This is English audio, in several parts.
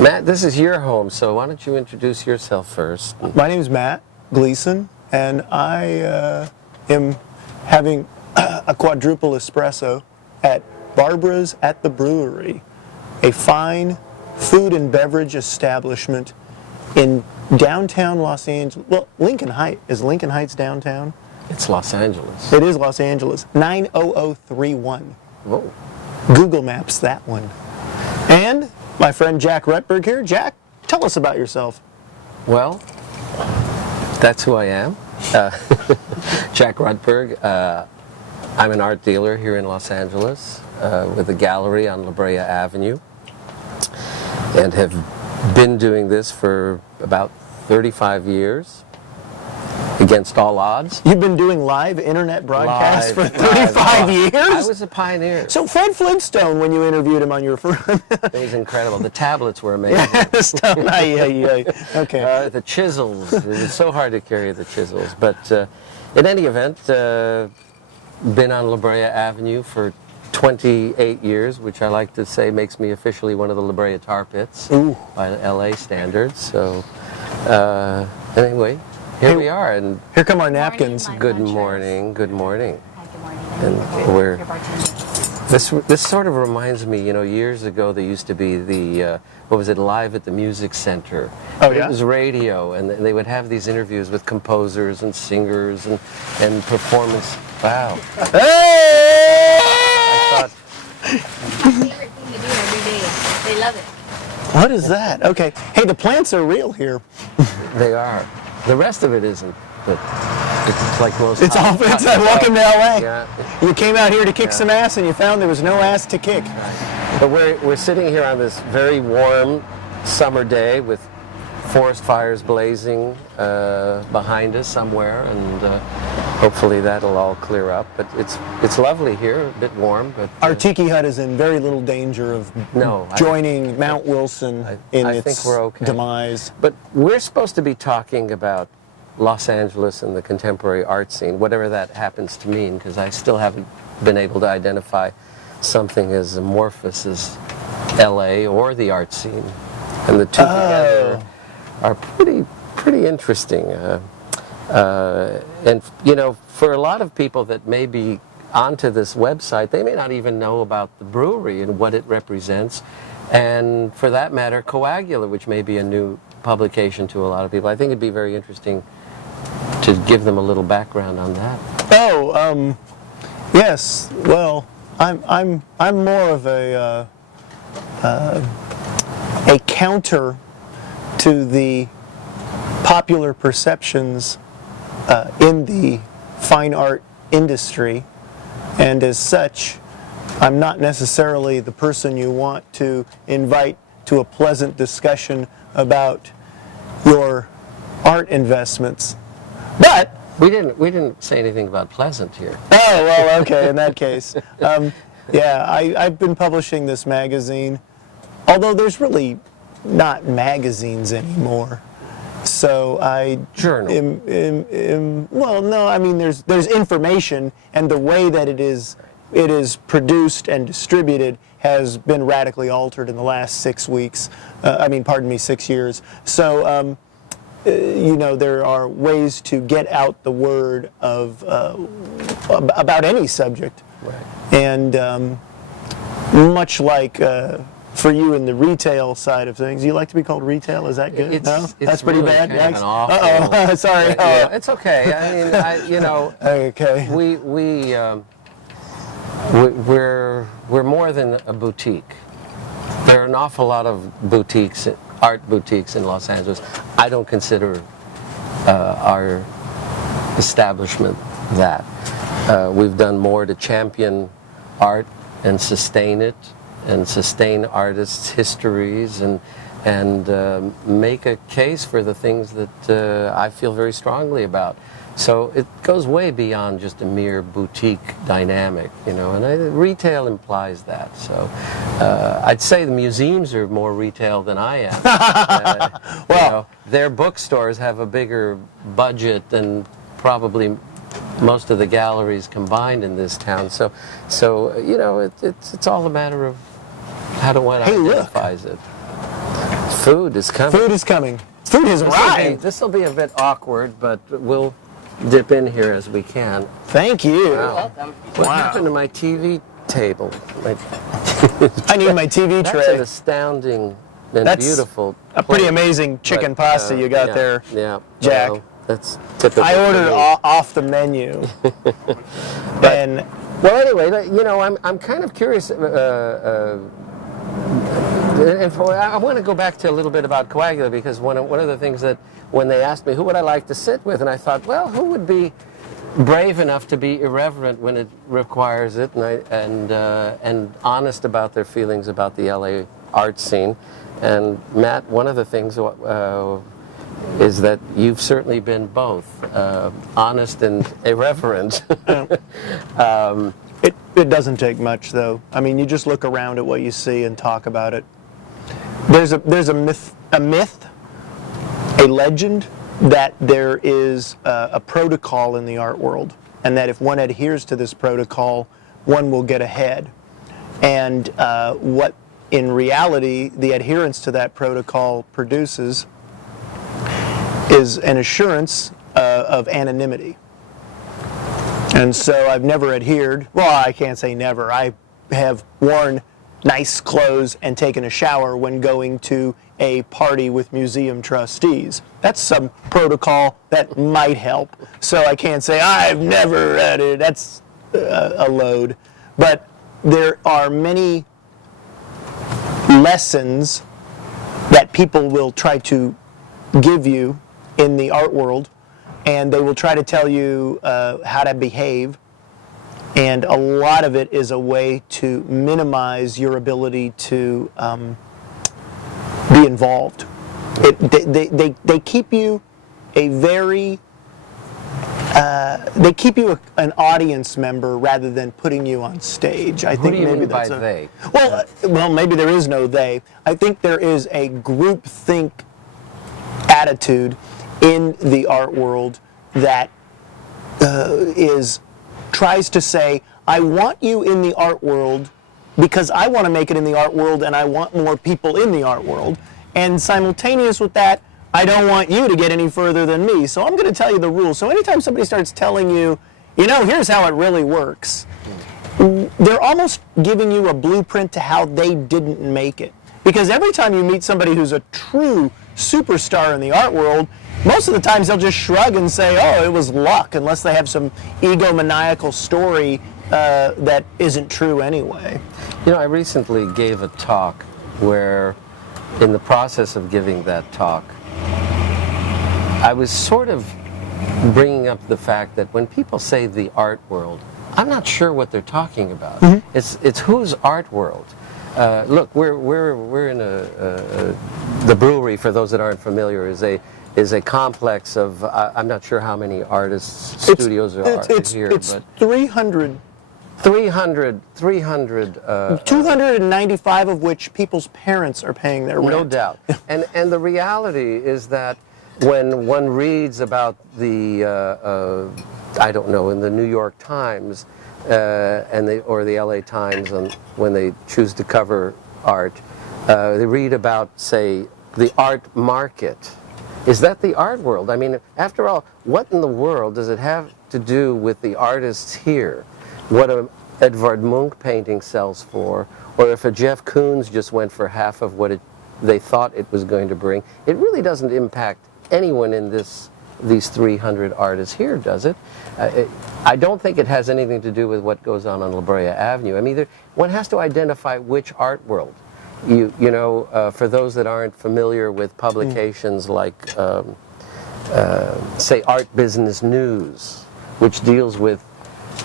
Matt, this is your home, so why don't you introduce yourself first? My name is Mat Gleason, and I am having a quadruple espresso at Barbara's at the Brewery, a fine food and beverage establishment in downtown Los Angeles. Well, Lincoln Heights. Is Lincoln Heights downtown? It's Los Angeles. It is Los Angeles. 90031. Whoa. Google Maps that one. And my friend Jack Rutberg here. Jack, tell us about yourself. Well, that's who I am. Jack Rutberg. I'm an art dealer here in Los Angeles with a gallery on La Brea Avenue, and have been doing this for about 35 years, against all odds. You've been doing live internet broadcasts for 35 years? I was a pioneer. So Fred Flintstone, when you interviewed him on your first... It was incredible. The tablets were amazing. Okay. The chisels. It was so hard to carry the chisels. But in any event, been on La Brea Avenue for 28 years, which I like to say makes me officially one of the La Brea tar pits by LA standards. So anyway, here we are, and here come our napkins. Good morning. Good morning. Hi, good morning. And we're this sort of reminds me, you know, years ago there used to be the what was it, Live at the Music Center. Oh yeah. It was radio, and they would have these interviews with composers and singers and performance. Wow. Hey! I thought, My favorite thing to do every day. They love it. What is that? Okay. Hey, the plants are real here. they are. The rest of it isn't, but it's like most. It's all. It's welcome to LA. Yeah. You came out here to kick some ass, and you found there was no ass to kick. But we're sitting here on this very warm summer day with forest fires blazing behind us somewhere, and hopefully that'll all clear up. But it's lovely here, a bit warm. But Our tiki hut is in very little danger of joining Mount Wilson in I its think we're okay. demise. But we're supposed to be talking about Los Angeles and the contemporary art scene, whatever that happens to mean, because I still haven't been able to identify something as amorphous as LA or the art scene. And the two together are pretty interesting. And, you know, for a lot of people that may be onto this website, they may not even know about the brewery and what it represents. And for that matter, Coagula, which may be a new publication to a lot of people. I think it'd be very interesting to give them a little background on that. Oh, yes. Well, I'm more of a counter to the popular perceptions in the fine art industry, and as such, I'm not necessarily the person you want to invite to a pleasant discussion about your art investments. But we didn't say anything about pleasant here. oh well, okay. In that case, yeah, I've been publishing this magazine, although there's really not magazines anymore. So I journal. Well, no, I mean there's information, and the way that it is produced and distributed has been radically altered in the last 6 weeks. Pardon me, 6 years. So you know, there are ways to get out the word of about any subject, Right. and much like. For you in the retail side of things, you like to be called retail? Is that good? No, that's pretty really bad. Kind of an awful, Uh-oh, sorry. Yeah, it's okay. I mean, you know, okay. We're more than a boutique. There are an awful lot of boutiques, art boutiques in Los Angeles. I don't consider our establishment that. We've done more to champion art and sustain it, and sustain artists' histories, and make a case for the things that I feel very strongly about. So it goes way beyond just a mere boutique dynamic, you know, and retail implies that. So I'd say the museums are more retail than I am. Well, you know, their bookstores have a bigger budget than probably most of the galleries combined in this town. So you know, it's all a matter of how one identifies it. Food is coming. Food is coming. Food has arrived. This will be a bit awkward, but we'll dip in here as we can. Thank you. Wow. Welcome. What Wow. happened to my TV table? I need my TV That's an tray. astounding and That's beautiful A pretty plate. amazing chicken But, pasta you got yeah, there, Yeah, Jack. well, that's typical. I ordered for me. off the menu. And Well, anyway, you know, I'm kind of curious. I want to go back to a little bit about Coagula, because one of the things that when they asked me who would I like to sit with, and I thought, well, who would be brave enough to be irreverent when it requires it, and honest about their feelings about the LA art scene. And Matt, one of the things is that you've certainly been both honest and irreverent. it doesn't take much, though. I mean, you just look around at what you see and talk about it. There's a myth, a legend that there is a protocol in the art world, and that if one adheres to this protocol, one will get ahead. And what in reality the adherence to that protocol produces is an assurance of anonymity. And so I've never adhered. Well, I can't say never. I have worn nice clothes and taken a shower when going to a party with museum trustees. That's some protocol that might help. So I can't say I've never adhered. That's a load. But there are many lessons that people will try to give you in the art world, and they will try to tell you how to behave, and a lot of it is a way to minimize your ability to be involved. They keep you a very they keep you an audience member rather than putting you on stage. I think do you maybe mean by that's they? Well, maybe there is no they. I think there is a groupthink attitude in the art world that tries to say, I want you in the art world because I want to make it in the art world and I want more people in the art world. And simultaneous with that, I don't want you to get any further than me. So I'm going to tell you the rules. So anytime somebody starts telling you, you know, here's how it really works, they're almost giving you a blueprint to how they didn't make it. Because every time you meet somebody who's a true superstar in the art world, most of the times they'll just shrug and say, oh, it was luck, unless they have some egomaniacal story that isn't true anyway. You know, I recently gave a talk where, in the process of giving that talk, I was sort of bringing up the fact that when people say the art world, I'm not sure what they're talking about. Mm-hmm. It's whose art world? Look, we're in the Brewery, for those that aren't familiar, is a complex of I'm not sure how many artists studios are here, it's but 300. 295 of which people's parents are paying their rent. No doubt. And the reality is that when one reads about the I don't know, in the New York Times or the LA Times, when they choose to cover art, they read about, say, the art market. Is that the art world? I mean, after all, what in the world does it have to do with the artists here? What a Edvard Munch painting sells for, or if a Jeff Koons just went for half of what they thought it was going to bring, it really doesn't impact anyone in these 300 artists here, does it? I don't think it has anything to do with what goes on La Brea Avenue. I mean, one has to identify which art world. You know, for those that aren't familiar with publications like, say, Art Business News, which deals with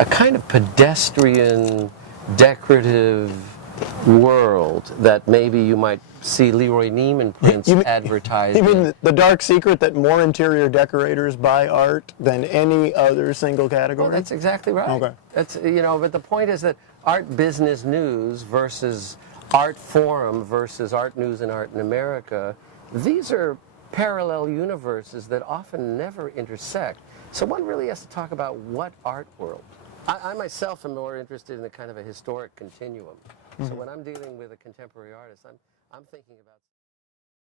a kind of pedestrian, decorative world that maybe you might see Leroy Neiman prints advertising. You mean the dark secret that more interior decorators buy art than any other single category? Well, that's exactly right. Okay. That's, you know, but the point is that Art Business News versus Art Forum versus Art News and Art in America, these are parallel universes that often never intersect. So one really has to talk about what art world. I myself am more interested in a kind of a historic continuum. Mm-hmm. So when I'm dealing with a contemporary artist, I'm thinking about